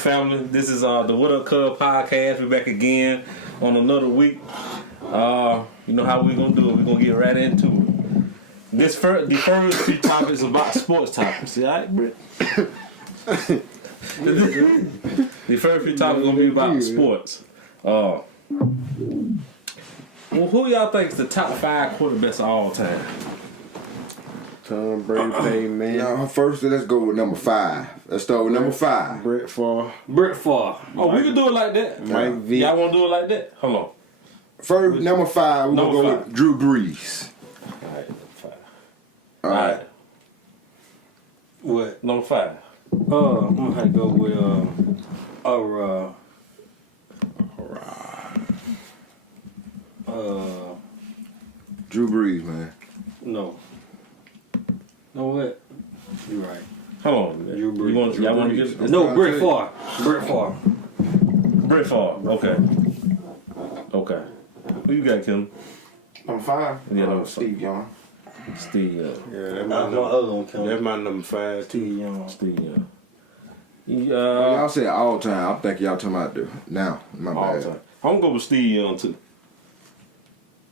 family. This is the What Up Cub podcast. We're back again on another week. You know how we gonna do it. We're gonna get right into it. The first few topics about sports topics. See, all right, Britt? The first few topics gonna be about sports. Well, who y'all think is the top 5 quarterbacks of all time? Tom Brady, Peyton Manning. No, first let's go with number 5. Let's start with number 5. Brett Favre. Oh, we can do it like that. Mike Vick. Y'all want to do it like that? Hold on. First, number 5, we're going to go 5. with Drew Brees. All right, number 5. All right. What? Number 5. I'm gonna have to go with Drew Brees, man. no. No what? You right. Hold on. Drew Brees. Y'all want to get it? No, Brett Favre. Brett Favre. Brett Favre. Okay. Who you got, Kim? Number 5? Yeah, number 5. Steve Young. Steve. Yeah, that's My other one, Kim. That's my number 5 too. Steve Young. Steve. Y'all say all time. I think y'all talking about now. My All bad. time. I'm gonna go with Steve Young too.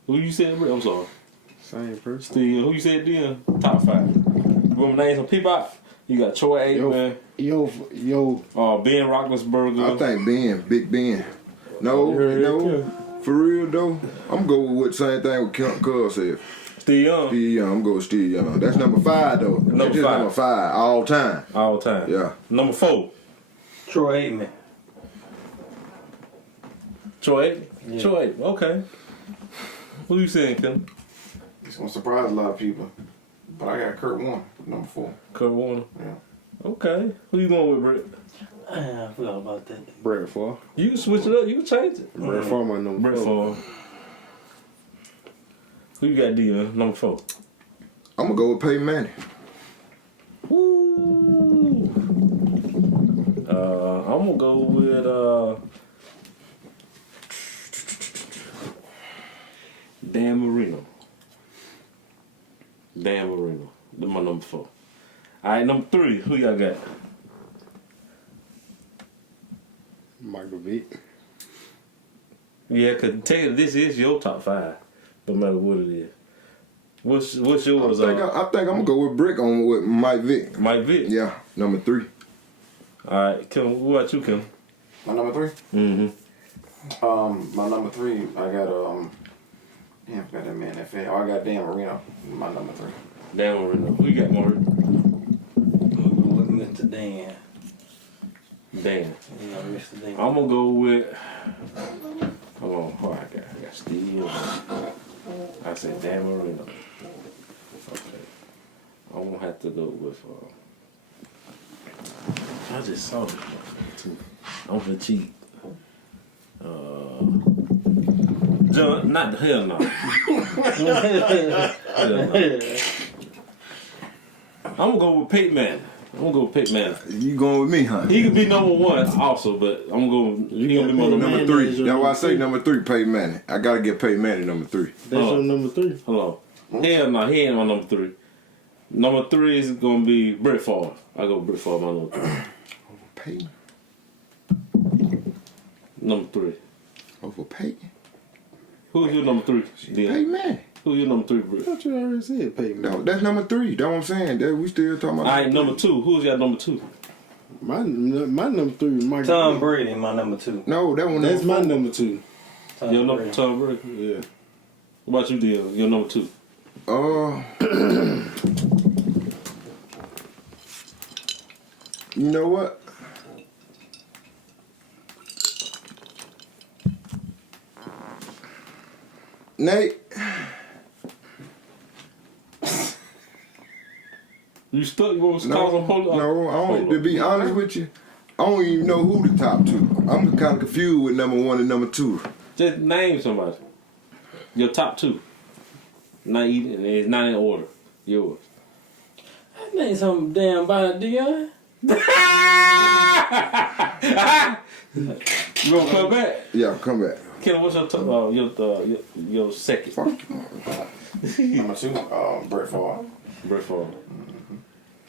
Who you said, Britt? I'm sorry. Same person. Steve Young. Who you said then? Top 5. You want to name some people out? You got Troy Aikman. Yo. Ben Roethlisberger. I think Big Ben. No, for real though. I'm going with same thing with Cuz said. Steve Young. Steve Young. I'm going with Steve Young. That's number 5 though. That's just 5. number 5 all time. All time. Yeah. Number 4. Troy Aikman. Troy Aikman. Yeah. Troy Aikman. Okay. Who you saying, Kim? It's gonna surprise a lot of people, but I got Kurt Warner, number 4. Kurt Warner. Yeah. Okay. Who you going with, Britt? I forgot about that. Brett Favre. You can switch it up. You can change it. Brett Favre, my number Brett 4. Favre. Who you got, Dion? Number 4. I'm gonna go with Peyton Manning. Woo. I'm gonna go with Dan Marino. That's my number 4. All right, number 3. Who y'all got? Michael Vick. Yeah, cause this is your top 5, no matter what it is. What's yours? I think I'm gonna go with Brick on with Mike Vick. Mike Vick. Yeah, number 3. All right, Kim. What about you, Kim? My number 3? Mm-hmm. My number 3, I got damn, I forgot that man that fell. I got Dan Marino, my number 3. Dan Marino. Who you got, Marino? I'm gonna go with Mr. Dan. Dan. You know, Mr. Dan. I'm gonna go with. Hold on, I got Steve. I said Dan Marino. Okay. I'm gonna have to go with. I just saw this too. I'm gonna cheat. John, not the hell no. Hell no. I'm gonna go with Peyton Manning. You going with me, huh? He could be number 1 also, but I'm going. He gonna be my Number 3. That's why I say number 3, Peyton Manning. I gotta get Peyton Manning number 3. That's your number 3. Hello. Hell no, he ain't my number 3. Number 3 is gonna be Brett Favre. I go Brett Favre, my number 3. Peyton Number 3. over Peyton. Who's your number 3? Peyton Manning. Who's your number 3, Brett? I thought you already said Peyton No, Manning. that's number 3. That's what I'm saying. That we still talking about. All right, number 2. Who's your number 2? My number 3 is Michael Tom Vick. Brady, my number 2. No, that one. That's number my 4. number 2. Your number Brady. Tom Brady. Yeah. What about you, Dion? Your number 2. You know what? Nate. You stuck? You want to No, call some police? no. I don't. To be honest with you, I don't even know who the top 2. I'm kind of confused with number 1 and number 2. Just name somebody. Your top 2. It's not in order. Yours. I think something damn about Dion. You gonna come back? Yeah, come back. Ken, what's your second? Number 2, Brett Favre. Brett Favre.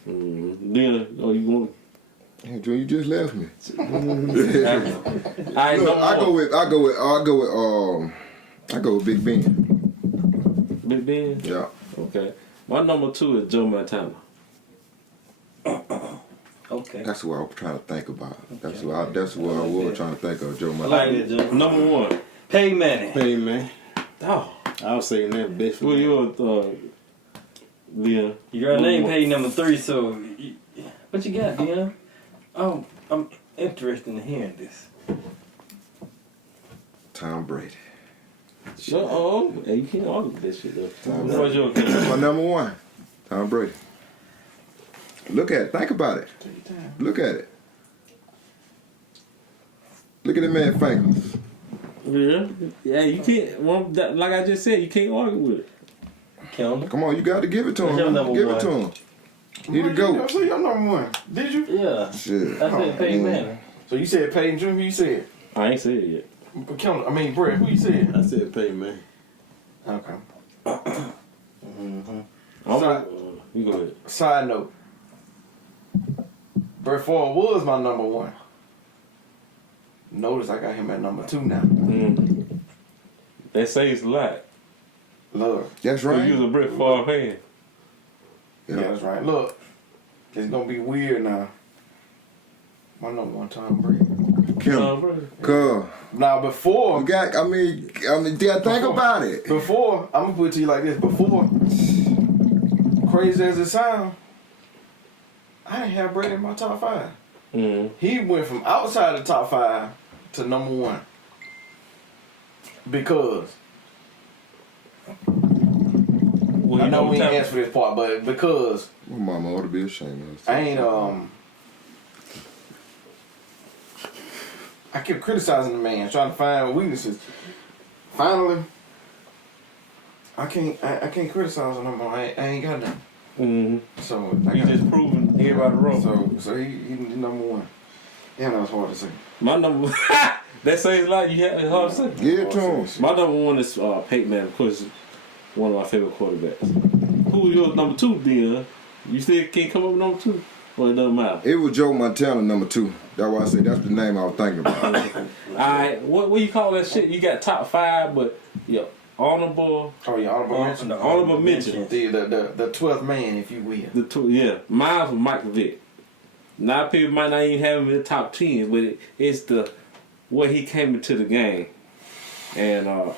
Then, you want? Hey, Drew, you just left me. I Look, I go with Big Ben. Big Ben. Yeah. Okay. My number 2 is Joe Montana. Okay. That's what I was trying to think about. That's what I was trying to think of, Joe I Montana. like that, Joe. Number 1. Pay Manning. Hey man, Oh. I was saying that best. Who you Leon? Your name paid number 3, so what you got, Dion? Oh, I'm interested in hearing this. Tom Brady. Hey, you can't argue with this shit though. Tom What's your My number 1, Tom Brady. Look at it. Think about it. Take your time. Look at it. Look at the man's fingers. Yeah, you can't. Well, like I just said, you can't argue with it. Count them. Come on, you got to give it to That's your him. number Give one. it to him. He the You GOAT. say your number 1. Did you? Yeah. Shit. I said Pay man. Manning. So you said Peyton Jr. Who you said? I ain't said it yet. Brett. Who you said? I said pay man. Okay. You go ahead. Side note. Brett Favre was my number 1. Notice I got him at number 2 now. That says a lot. Look. That's So you was right. a Brett Favre fan. Yeah, that's right. Look. It's gonna be weird now. My number 1 Tom Brady. Kim. Brady. Cuz. Now before You got, I mean, think about it. Before, I'm gonna put it to you like this. Before, crazy as it sounds, I didn't have Brady in my top 5. He went from outside the top 5 to number 1 because Well, I you know we ain't what asked for this part, but because My mama ought to be ashamed of us. I ain't I kept criticizing the man, trying to find weaknesses. Finally, I can't criticize him no more. I ain't got nothing. So I You got- just proving everybody wrong. So he number 1. Yeah, that was hard to say. My number that says a lot. You have it's hard to say. Give it to him. My number 1 is Peyton Manning, of course, one of my favorite quarterbacks. Who your number 2, Dion? You still can't come up with number 2? Well, it doesn't matter. It was Joe Montana, number 2. That's why I said that's the name I was thinking about. Alright, what you call that shit? You got top 5, but honorable Oh yeah, honorable mention. honorable mention. The 12th man, if you will. Mine was Mike Vick. Now people might not even have him in the top 10, but it's the way he came into the game and all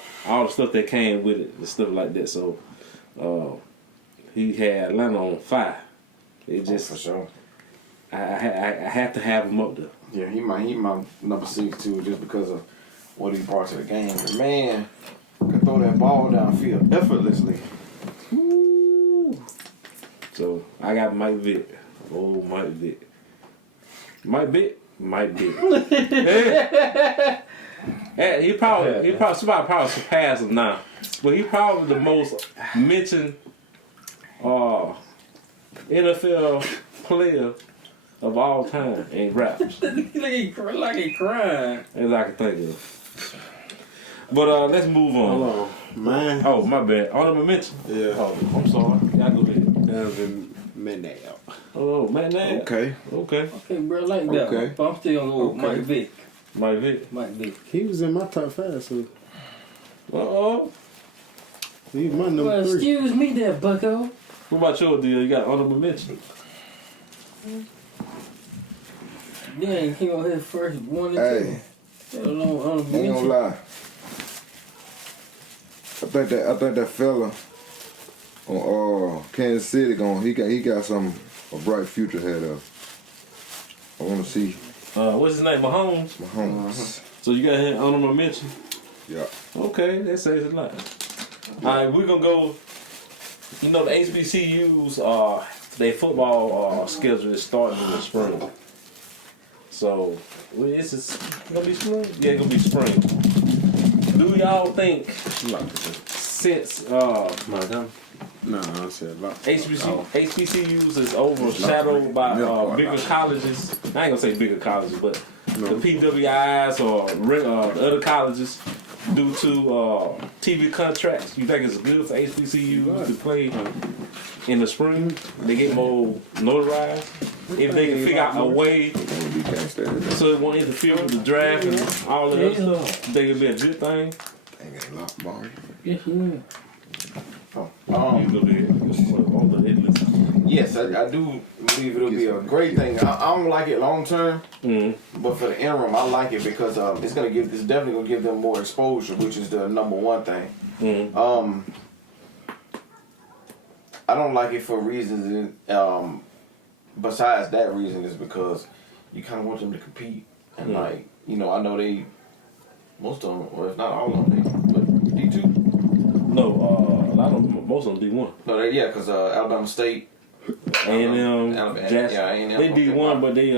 the stuff that came with it and stuff like that. So he had Atlanta on 5. It just For sure. I have to have him up there. Yeah, he my number 6 too, just because of what he brought to the game. The man could throw that ball downfield effortlessly. So I got Mike Vick. Oh, Mike Vick. Mike Vick. Yeah, somebody probably surpassed him now. But he probably the most mentioned NFL player of all time in raps. like he crying. As I can think of. But let's move on. Hold on, mine. Oh, my bad. Honorable mention. Yeah. Oh, I'm sorry. Y'all go ahead. Elvin Manel. Oh, man, that. Okay. Okay. Okay, bro, I like that. Okay. But I'm still gonna go with Okay. Mike Vick. Mike Vick. Mike Vick. He was in my top 5, so He was my number Well, 3. excuse me there, bucko. What about your deal? You got honorable mention. Yeah, he came on here first, 1 and 2. Hey, Let alone honorable ain't gonna mention. lie. I think that fella on Kansas City he got a bright future ahead of. I wanna see What's his name? Mahomes. Mahomes. So you got him honorable mention. Yeah. Okay, that says a lot. All right, we're gonna go. You know, the HBCUs their football schedule is starting in the spring. So, is it gonna be spring? Yeah, it's gonna be spring. Do y'all think since My time? No, I said a lot. HBCUs is overshadowed by bigger colleges? I ain't gonna say bigger colleges, but the PWIs or the other colleges due to TV contracts. You think it's good for HBCUs to play in the spring? They get more notarized? if they can figure out a way so it won't interfere with the draft and all of that stuff, think it'd be a good thing. Ain't got a lot bar. Yes, yeah. Yes, I do believe it'll be a great thing. I don't like it long term, but for the interim, I like it because it's definitely gonna give them more exposure, which is the number one thing. I don't like it for reasons. Besides that reason, is because you kind of want them to compete, and like I know most of them, or if not all of them, but D2. No, a lot of them, most of them D1. No, because Alabama State. A&M, Jackson, A&M, they D1, but they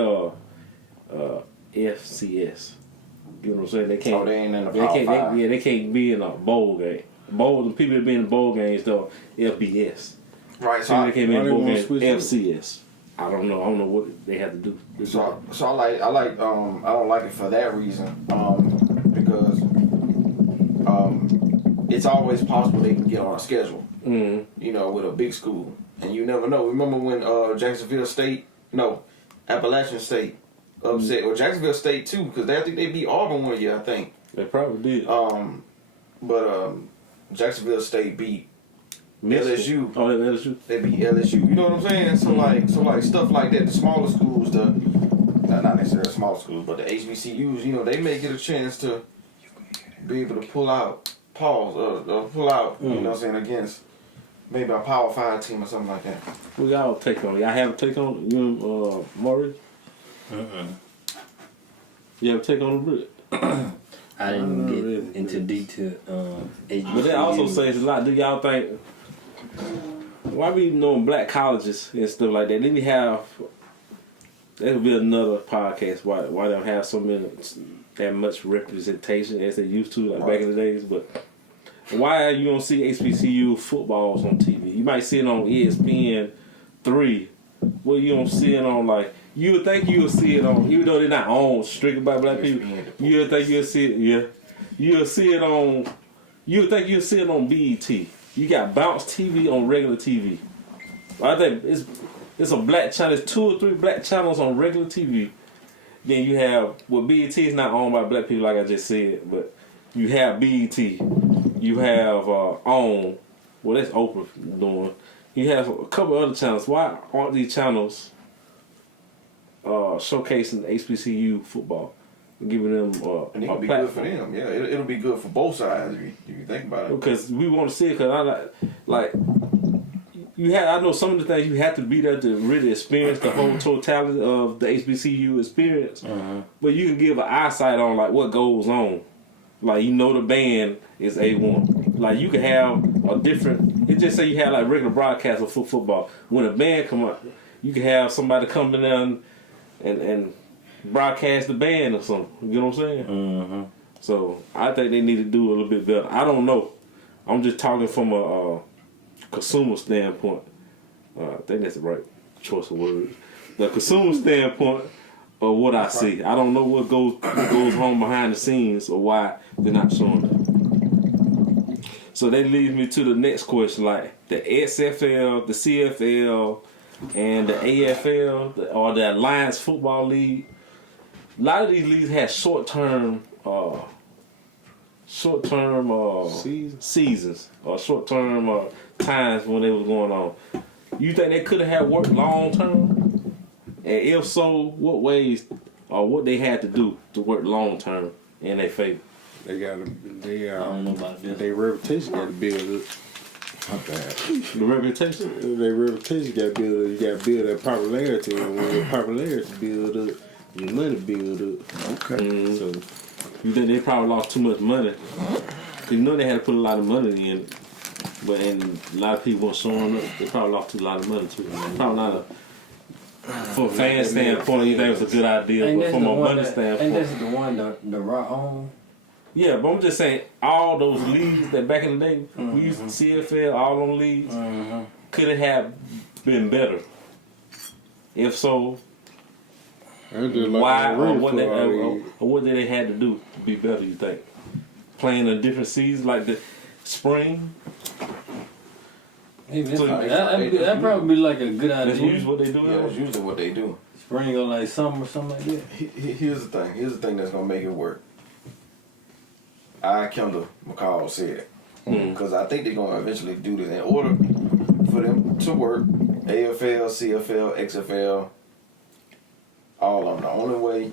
FCS. You know what I'm saying? They can't. Oh, they ain't in the Power 5. They can't be in a bowl game. The people that be in the bowl games though, FBS. Right. So they can't be in the bowl games. FCS. I don't know what they have to do. So I don't like it for that reason. Because it's always possible they can get on a schedule. With a big school. And you never know. Remember when Appalachian State upset, or Jacksonville State too, because I think they beat Auburn one year, I think. They probably did. But Jacksonville State beat LSU. Oh, LSU. They beat LSU. You know what I'm saying? So like stuff like that. The smaller schools, not necessarily smaller schools, but the HBCUs, they may get a chance to be able to pull out you know what I'm saying, against maybe a Power 5 team or something like that. We got to take on it. Y'all have a take on it, you and Maurice? You have a take on it, I didn't get into detail. But that also says a lot. Do y'all think, why we knowing black colleges and stuff like that? Then we have, that would be another podcast, why they don't have that much representation as they used to, like back in the days. But why you don't see HBCU footballs on TV? You might see it on ESPN 3. Well, you don't see it on, like, you would think you would see it on, even though they're not owned strictly by black people, you would think you'll see it, you'll see it on, you would think you'll see it on BET. You got Bounce TV on regular TV. I think it's a black channel, there's 2 or 3 black channels on regular TV. Then you have, BET is not owned by black people like I just said, but you have BET, you have OWN, well that's Oprah doing. You have a couple other channels. Why aren't these channels showcasing HBCU football, giving them and it'll be good for them. Yeah, it'll be good for both sides if you think about it. Because we want to see it. Because I like I know some of the things you have to be there to really experience the whole totality of the HBCU experience. But you can give an eyesight on like what goes on. Like the band is A1. Like you can have a different. It just say you have like regular broadcasts of football. When a band come up, you can have somebody come in there and broadcast the band or something. You know what I'm saying? So I think they need to do a little bit better. I don't know. I'm just talking from a consumer standpoint. I think that's the right choice of words. The consumer standpoint of what I see. I don't know what goes on behind the scenes or why they're not showing it. So that leads me to the next question, like the XFL, the CFL, and the AFL, or the Alliance Football League. A lot of these leagues had short-term seasons or short-term times when they was going on. You think they could have had worked long-term? And if so, what ways or what they had to do to work long-term in their favor? I don't know about this. Their reputation got to build up. The reputation? Their reputation got to build up. You got to build that popularity. And when your popularity build up, your money build up. Okay. So you think they probably lost too much money? Cause they had to put a lot of money in, but a lot of people weren't showing up. They probably lost a lot of money too. Probably not from a fan standpoint, you think it was a good idea, but from a money standpoint, and that's the one the Raw own. Yeah, but I'm just saying, all those leagues that back in the day, we used to CFL, all them leagues, could it have been better? If so, why or what did they had to do to be better, you think? Playing a different season, like the spring? Maybe So that'd probably be like a good That's idea. usually what they do. Yeah, that's usually what they do. Spring or like summer or something like that. Here's the thing. Here's the thing that's gonna make it work. Kendall McCall said, because I think they're gonna eventually do this in order for them to work. AFL, CFL, XFL, all of them. The only way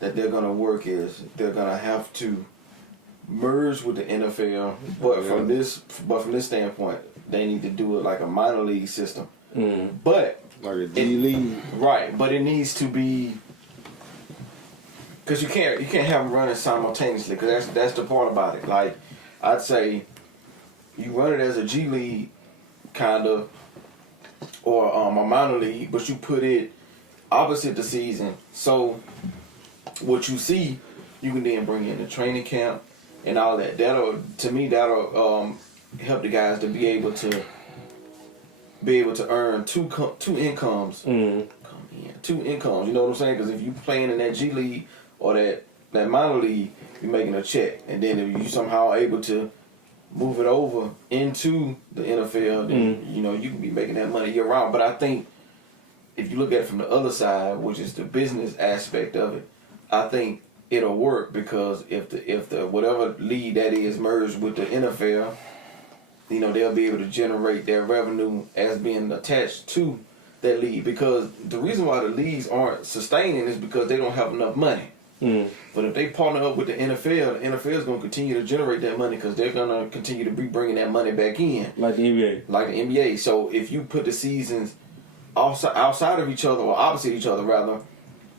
that they're gonna work is they're gonna have to merge with the NFL. But from this standpoint, they need to do it like a minor league system. But Like a G League. right, but it needs to be because you can't have them running simultaneously. Because that's the part about it. Like I'd say, you run it as a G League kind of, or a minor league, but you put it opposite the season. So what you see, you can then bring in the training camp and all that. That'll help the guys to be able to earn two incomes. Two incomes. You know what I'm saying? Because if you playing in that G League or that minor league, you're making a check, and then if you somehow able to move it over into the NFL, then you know you can be making that money year round. But I think if you look at it from the other side, which is the business aspect of it, I think it'll work because if the whatever league that is merged with the NFL, you know, they'll be able to generate their revenue as being attached to that league. Because the reason why the leagues aren't sustaining is because they don't have enough money. But if they partner up with the NFL is going to continue to generate that money because they're going to continue to be bringing that money back in. Like the NBA. Like the NBA. So if you put the seasons outside of each other, or opposite each other rather,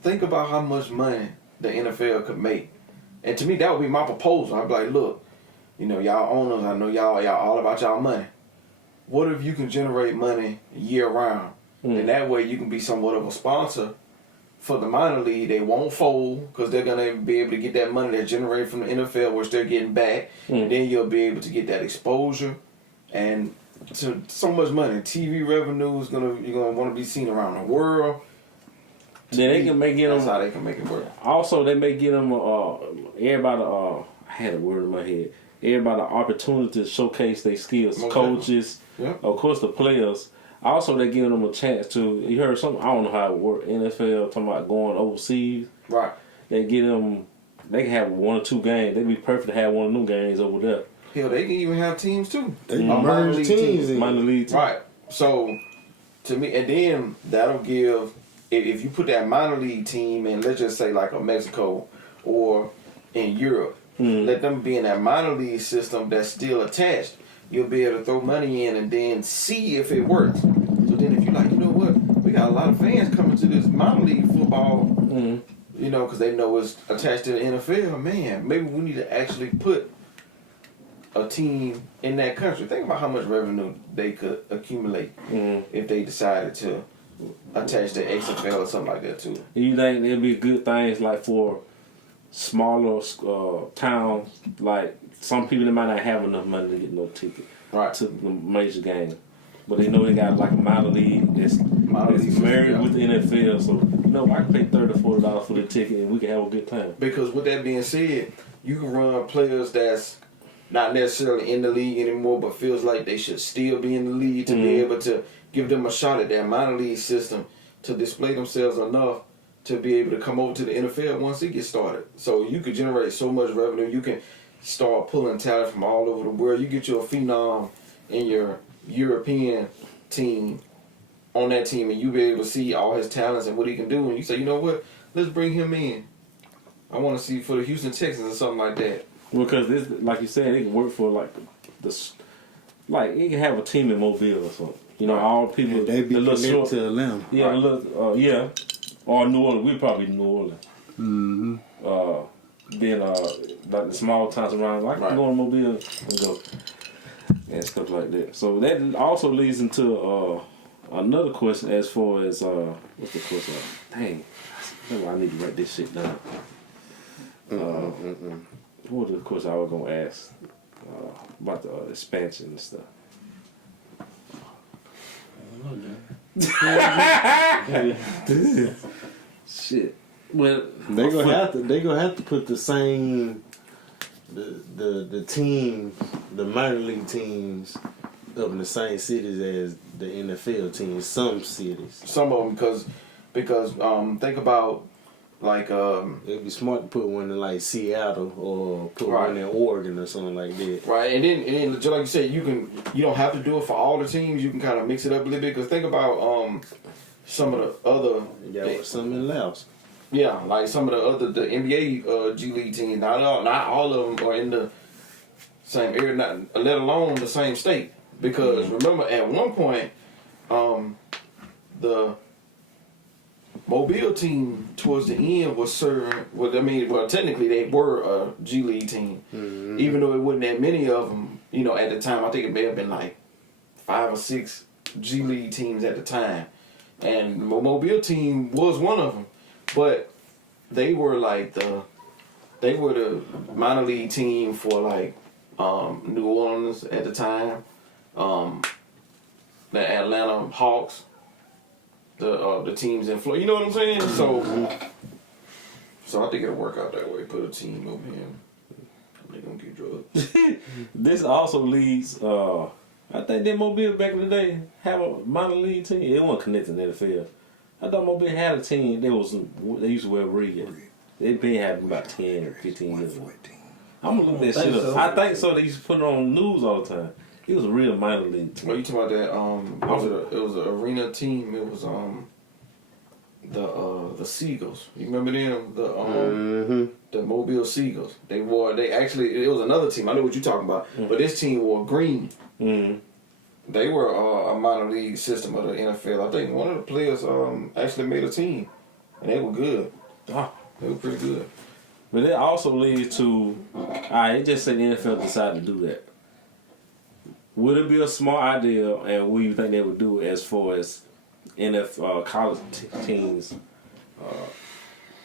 think about how much money the NFL could make. And to me, that would be my proposal. I'd be like, look, you know, y'all owners, I know y'all all about y'all money. What if you can generate money year round? And that way you can be somewhat of a sponsor for the minor league. They won't fold because they're going to be able to get that money that's generated from the NFL, which they're getting back. And then you'll be able to get that exposure and so much money. TV revenue is you're gonna want to be seen around the world. Then they can make That's them. how they can make it work. Also, they may give them everybody. I had a word in my head. Everybody an opportunity to showcase their skills. Most Coaches, Yeah. of course, the players. Also, they giving them a chance to. You heard something? I don't know how it works. NFL talking about going overseas. Right. They get them. They can have 1 or 2 games. They'd be perfect to have one of them games over there. Hell, they can even have teams too. They Minor merge league teams in. Minor league. Right. So, to me, and then that'll give, if you put that minor league team in, let's just say like a Mexico or in Europe, let them be in that minor league system that's still attached. You'll be able to throw money in and then see if it works. So then if you're like, you know what, we got a lot of fans coming to this minor league football, you know, because they know it's attached to the NFL, man, maybe we need to actually put a team in that country. Think about how much revenue they could accumulate if they decided to attach the XFL or something like that to it. You think it'd be good things like for smaller towns, like some people that might not have enough money to get no ticket Right. to the major game, but they know they got like a minor league that's league married system, with the NFL, so you know I can pay $30 or $40 for the ticket and we can have a good time. Because with that being said, you can run players that's not necessarily in the league anymore, but feels like they should still be in the league to be able to give them a shot at that minor league system to display themselves enough to be able to come over to the NFL once it gets started. So you could generate so much revenue. You can start pulling talent from all over the world. You get your phenom in your European team on that team, and you be able to see all his talents and what he can do. And you say, you know what? Let's bring him in. I want to see for the Houston Texans or something like that. Because this, like you said, it can work for like like you can have a team in Mobile or something. You know, all people. They be the little connected short, to Atlanta. yeah, the little, yeah, or New Orleans. We probably New Orleans. Then like the small towns around, like I can go to Mobile and go and stuff like that. So that also leads into another question as far as what's the question? Dang, I need to write this shit down. What was the question I was gonna ask about the expansion and stuff? Shit. Well, They gonna have to put the same the teams, the minor league teams, up in the same cities as the NFL teams. Some cities. Some of them because think about like It'd be smart to put one in like Seattle or put Right. one in Oregon or something like that. right, and then just like you said, you don't have to do it for all the teams. You can kind of mix it up a little bit. Because think about some of the other You got some in Laos. yeah, like some of the NBA G League teams. Not all of them are in the same area, not let alone the same state. Because remember, at one point, the Mobile team towards the end was serving. Well, technically they were a G League team, even though it wasn't that many of them. At the time, I think it may have been like 5 or 6 G League teams at the time, and the Mobile team was one of them. But they were the minor league team for like New Orleans at the time, the Atlanta Hawks. The teams in Florida, you know what I'm saying? So I think it'll work out that way. Put a team over here. They gonna get drugged. This also leads. I think that Mobile back in the day have a minor league team. It wasn't connected to the NFL. I thought Mobile had a team. They used to wear red. They've been having about 10 or 15 years. I'm gonna look that shit up. so. I think so. They used to put it on the news all the time. It was a real minor league team. Well, you talking about that? It was an arena team. It was the Seagulls. You remember them? The Mobile Seagulls. It was another team. I know what you're talking about. But this team wore green. They were a minor league system of the NFL. I think one of the players actually made a team, and they were good. Ah. They were pretty good. But it also leads to, it just said the NFL decided to do that. Would it be a smart idea, and what do you think they would do as far as NFL college teams,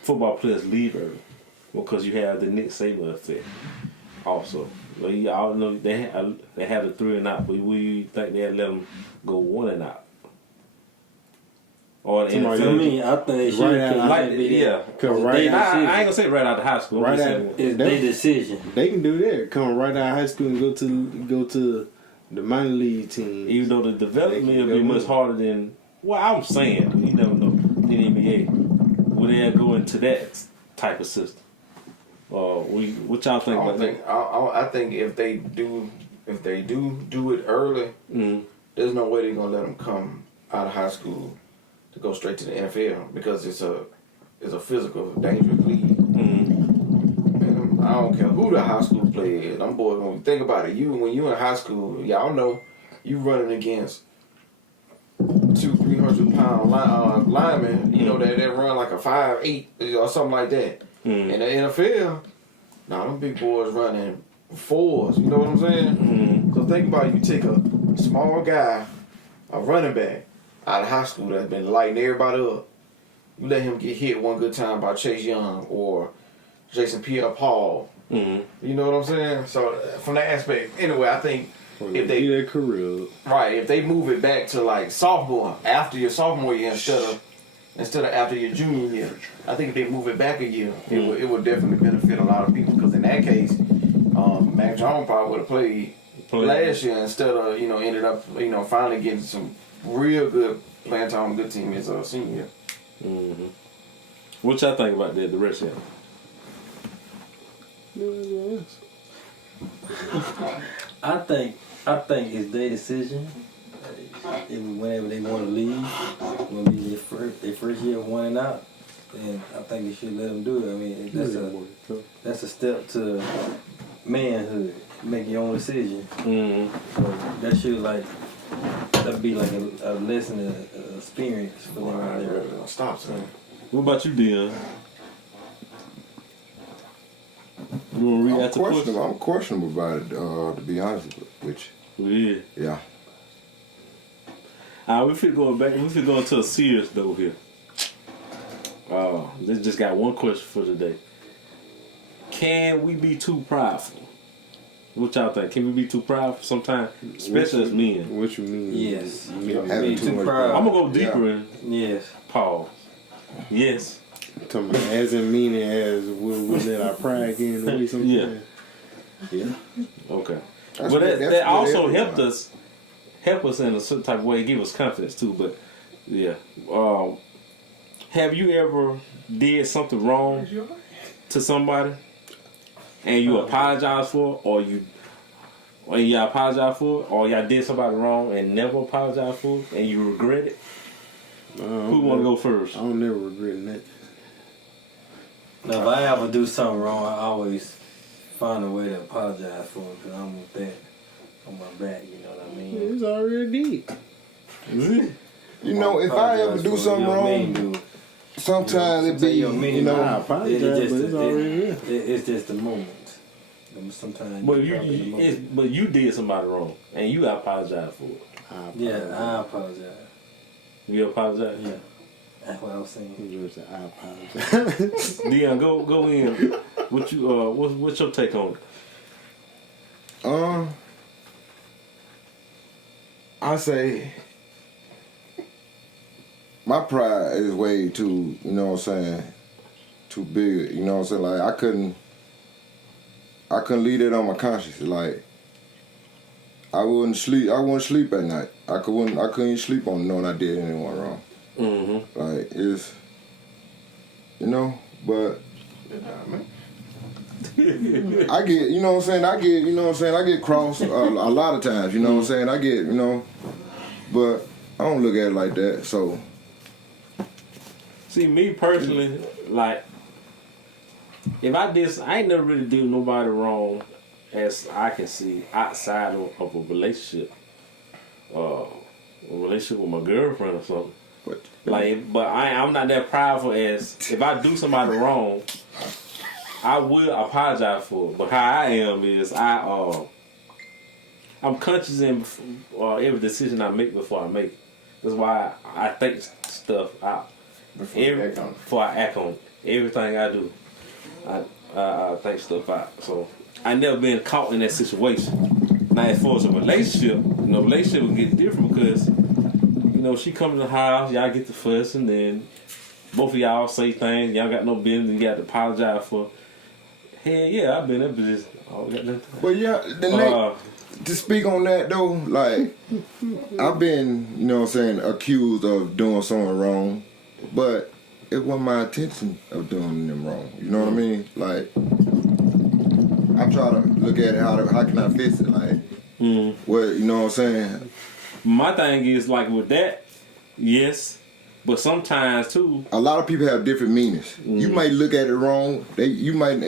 football players leave early? Because you have the Nick Saban effect also. Well, you all know they have the 3 and out, but we think they'd let them go 1 and out. Or the NFL. To me, I think it should I ain't gonna say right out of high school. Right It's their decision. They can do that. Come right out of high school and go to the minor league team. Even though the development will be much harder than I'm saying, you never know, in the NBA. Would they go into that type of system? What y'all think about that? I think if they do it early, there's no way they're gonna let them come out of high school to go straight to the NFL because it's a physical, dangerous league. And I don't care who the high school player is. Them boys, when you think about it, when you in high school, y'all know you running against 200-300 pound linemen. You know that run like a 5'8" or something like that. In the NFL, them big boys running 4s. You know what I'm saying? So think about it, you take a small guy, a running back out of high school that's been lighting everybody up. You let him get hit one good time by Chase Young or Jason Pierre-Paul. You know what I'm saying? So from that aspect, anyway, I think if they their career, right, if they move it back to like sophomore after your sophomore year instead of after your junior year, I think if they move it back a year, it would definitely benefit a lot of people because in that case, Mac Jones probably would have played last year instead of ended up finally getting some real good playing time, good team as a senior. What y'all think about that? The rest of y'all? I think it's their decision. Whenever they want to leave, when be their first year of 1 and out, then I think you should let them do it. I mean, that's a step to manhood. Make your own decision. So that should that'd be like a lesson, a experience for them out there. Stop, son. What about you, Dion? You want to read that to question? I'm questionable about it, to be honest with you. Yeah. We feel going back. We feel going to a serious note here. This just got one question for today. Can we be too prideful? What y'all think? Can we be too prideful sometimes, especially as men? What you mean? Yes. Having too much proud. I'm gonna go deeper in Yes. Paul. Yes. Talking about as in meaning as we let our pride get in the way sometimes. Yeah. Okay. That's But that what also everyone. helped us help us in a certain type of way, give us confidence too. But yeah, have you ever did something wrong to somebody and you apologize for it, or you apologize for it, or y'all did somebody wrong and never apologize for it and you regret it? Who want to go first? I don't never regret that. Now, if I ever do something wrong, I always find a way to apologize for it because I'm with that on my back. You know what I mean? It's already did. You know, if I ever do something wrong, sometimes it be, you know, I apologize, but it's already there. It's just the moment. Sometimes. But you did somebody wrong and you apologize for it. I apologize. You apologize? Yeah. That's what I was saying. I apologize. Dion, go in. What you what's your take on it? I say my pride is way too, you know what I'm saying, too big. You know what I'm saying? Like I couldn't leave it on my conscience. Like I wouldn't sleep at night. I couldn't sleep on knowing I did anyone wrong. Mm-hmm. Like it's, you know, but I get, you know what I'm saying, I get crossed a lot of times, you know what I'm saying, I get, you know, but I don't look at it like that. So see, me personally, like if I ain't never really did nobody wrong as I can see outside of a relationship. A relationship with my girlfriend or something. But I'm not that prideful as if I do somebody wrong, I will apologize for it. But how I am is I'm conscious in every decision I make before I make it. That's why I think stuff out before I act on it. Everything I do, I think stuff out. So I never been caught in that situation. Now as far as a relationship, relationship will get different because she come to the house, y'all get the fuss, and then both of y'all say things y'all got no business, you got to apologize for. Hell yeah, I've been in that position. But yeah, to speak on that though, like I've been, accused of doing something wrong, but it wasn't my intention of doing them wrong. You know what I mean? Like I try to look at it, how can I fix it? Like, well, you know what I'm saying? My thing is like with that, yes, but sometimes too. A lot of people have different meanings. You might look at it wrong. They might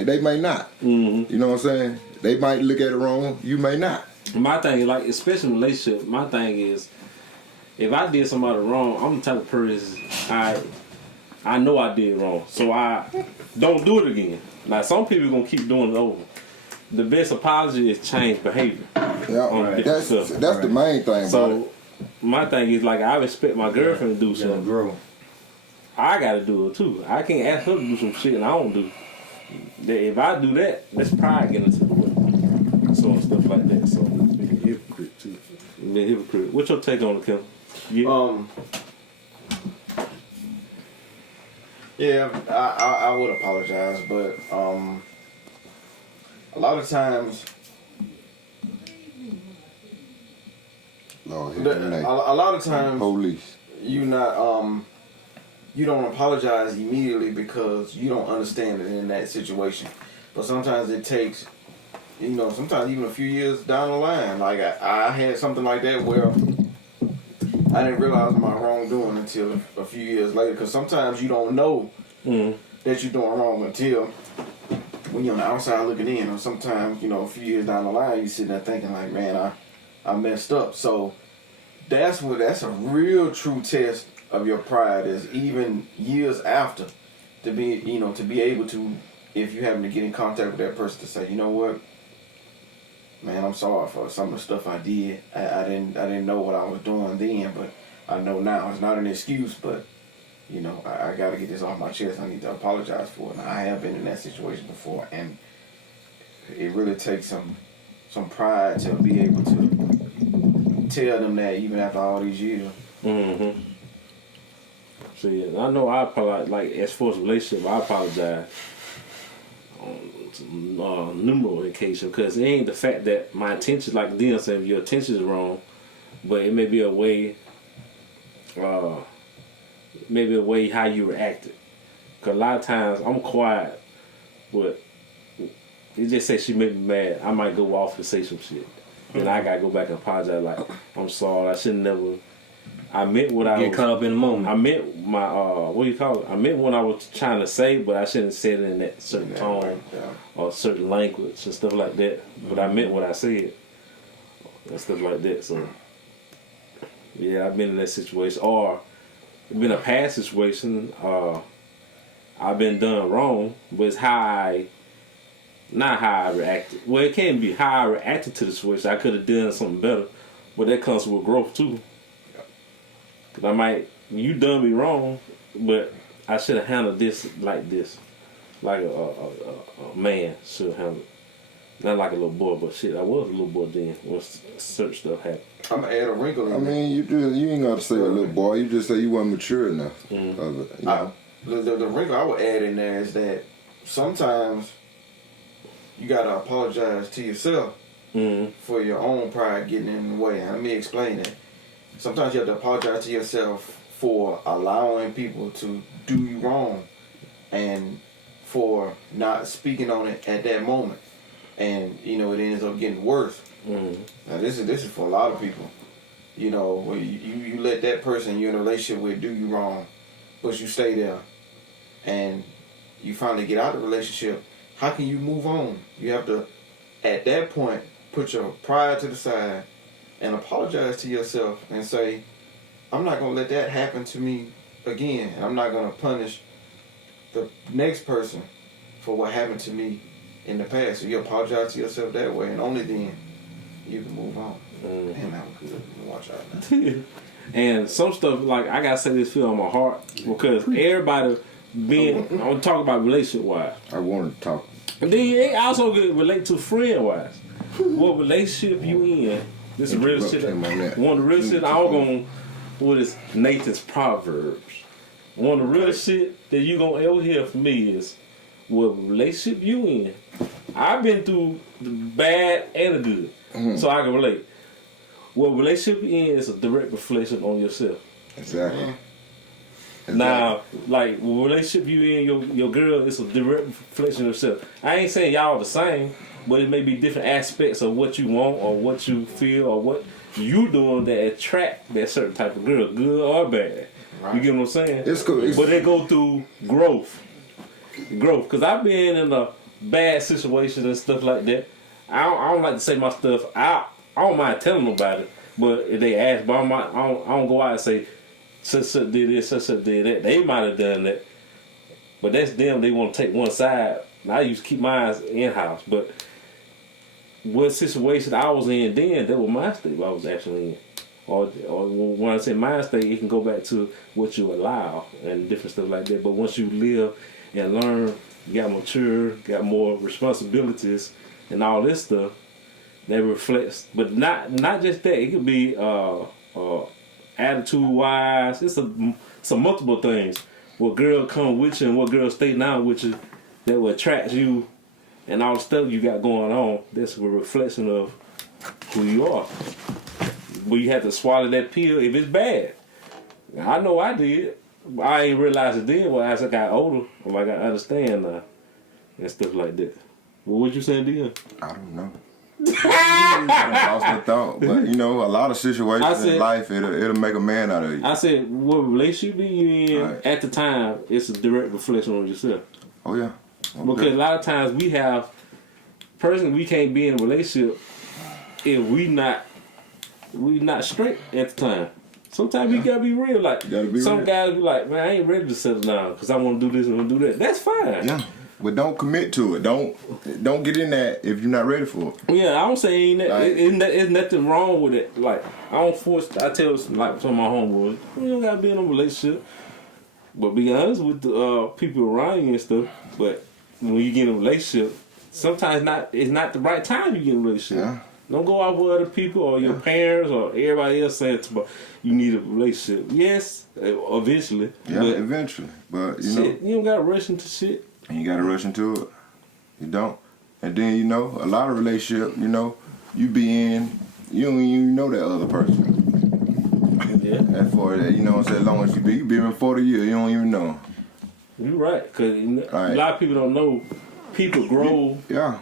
not. You know what I'm saying? They might look at it wrong. You may not. My thing is like, especially in a relationship. My thing is, if I did somebody wrong, I'm the type of person I know I did wrong, so I don't do it again. Like some people gonna keep doing it over. The best apology is change behavior. Yeah, that's the main thing. So my thing is like I expect my girlfriend to do something. Grow. I gotta do it too. I can't ask her to do some shit and I don't do. If I do that, that's pride getting into the way. So and stuff like that. So Being a hypocrite too. Being a hypocrite. What's your take on it, Kim? Yeah, I would apologize, but a lot of times, Lord, a lot of times, police. You don't apologize immediately because you don't understand it in that situation. But sometimes it takes, sometimes even a few years down the line. Like I had something like that where I didn't realize my wrongdoing until a few years later. Because sometimes you don't know that you're doing wrong until when you're on the outside looking in. Or sometimes, a few years down the line, you sit there thinking like, man, I messed up. So that's a real true test of your pride, is even years after, to be able to, if you happen to get in contact with that person, to say, you know what, man, I'm sorry for some of the stuff I did. I didn't know what I was doing then, but I know now. It's not an excuse, but I got to get this off my chest. I need to apologize for it. And I have been in that situation before, and it really takes some pride to be able to tell them that even after all these years. Mm-hmm. See, I know I apologize. Like as far as relationship, I apologize on numerous occasions because it ain't the fact that my intention, like Dion said, if your intention is wrong, but it may be a way, how you reacted. Cause a lot of times I'm quiet, but it just say she made me mad. I might go off and say some shit, and I gotta go back and apologize. Like, I'm sorry, I should never. I meant what I Get was. caught up in the moment. I meant my what do you call it? I meant what I was trying to say, but I shouldn't have said it in that certain tone or certain language and stuff like that. But I meant what I said and stuff like that. So yeah, I've been in that situation, or it's been a past situation. I've been done wrong, but it's not how I reacted. Well, it can be how I reacted to the situation. I could have done something better, but that comes with growth too. Cause you done me wrong, but I should have handled this, like a man should have handled it. Not like a little boy, but shit, I was a little boy then when certain stuff happened. I'm gonna add a wrinkle in I mean, you ain't got to say a little boy. You just say you weren't mature enough. Mm-hmm. Of it, you know? The wrinkle I would add in there is that sometimes you gotta apologize to yourself for your own pride getting in the way. And let me explain that. Sometimes you have to apologize to yourself for allowing people to do you wrong and for not speaking on it at that moment. And, you know, it ends up getting worse. Now, this is for a lot of people. You know, where you let that person you're in a relationship with do you wrong, but you stay there. And you finally get out of the relationship. How can you move on? You have to, at that point, put your pride to the side and apologize to yourself and say, I'm not going to let that happen to me again. And I'm not going to punish the next person for what happened to me in the past. So you apologize to yourself that way, and only then you can move on. Damn, that was good. Watch out now. And some stuff, like, I got to say this feel on my heart because everybody I'm talking about relationship-wise. I wanted to talk. And then it also could relate to friend-wise. What relationship you in? This is real shit. One of the real shit I'm going, what is Nathan's Proverbs. One of the real shit that you going to ever hear from me is, what relationship you in? I've been through the bad and the good, so I can relate. What relationship you in is a direct reflection on yourself. Exactly. Now, like, what relationship you in, your girl, it's a direct reflection of yourself. I ain't saying y'all the same, but it may be different aspects of what you want or what you feel or what you doing that attract that certain type of girl, good or bad. Right. You get what I'm saying? It's cool. But they go through growth. Because I've been in a bad situation and stuff like that. I don't like to say my stuff. I don't mind telling nobody, but if they ask, but I don't go out and say, such did this, such did that. They might have done that, but that's them. They want to take one side. I used to keep mine in house, but what situation I was in then, that was my state I was actually in. Or when I say mind state, it can go back to what you allow and different stuff like that. But once you live and learn, you got mature, got more responsibilities, and all this stuff, that reflects. But not just that. It could be attitude wise. It's some multiple things. What girl come with you and what girl stay down with you that will attract you, and all the stuff you got going on. That's a reflection of who you are. But you have to swallow that pill if it's bad. I know I did. I ain't realize it then. Well, as I got older, like I understand now and stuff like that. Well, what you saying, Dion? I don't know. I lost my thought, but you know, a lot of situations in life, it'll make a man out of you. I said, what relationship you in at the time, it's a direct reflection on yourself. Oh yeah. Okay. Because a lot of times we can't be in a relationship if we not straight at the time. Sometimes you gotta be real. Like some guys be like, man, I ain't ready to settle down because I want to do this and want to do that. That's fine. Yeah, but don't commit to it. Don't get in that if you're not ready for it. Yeah, I don't say ain't that. Like, it's nothing wrong with it. Like I don't force. I tell like some of my homeboys, you don't gotta be in a relationship. But be honest with the people around you and stuff. But when you get in a relationship, sometimes it's not the right time you get in a relationship. Yeah. Don't go out with other people or your parents or everybody else saying you need a relationship. Yes, eventually. Yeah, but eventually. But you know, you don't gotta rush into shit. And you gotta rush into it. You don't. And then you know, a lot of relationship, you know, you be in, you don't even know that other person. Yeah. As far as that, you know what I'm saying? As long as you been 40 years, you don't even know. You're right, because Right. a lot of people don't know. People grow. Yeah.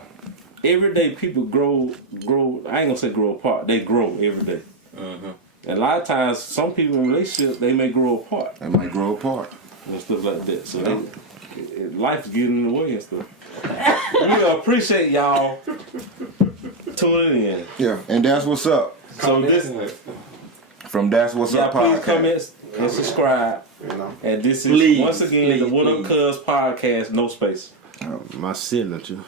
Every day people grow. I ain't gonna say grow apart. They grow every day. And a lot of times, some people in relationships, they may grow apart They might grow apart. and stuff like that. So life's getting in the way and stuff. We appreciate y'all tuning in. Yeah. And that's what's up. So this, From That's What's y'all Up please podcast. comment and subscribe. You know. And this is Please, once again the please, What Up please. Cuz podcast, no space. My signature.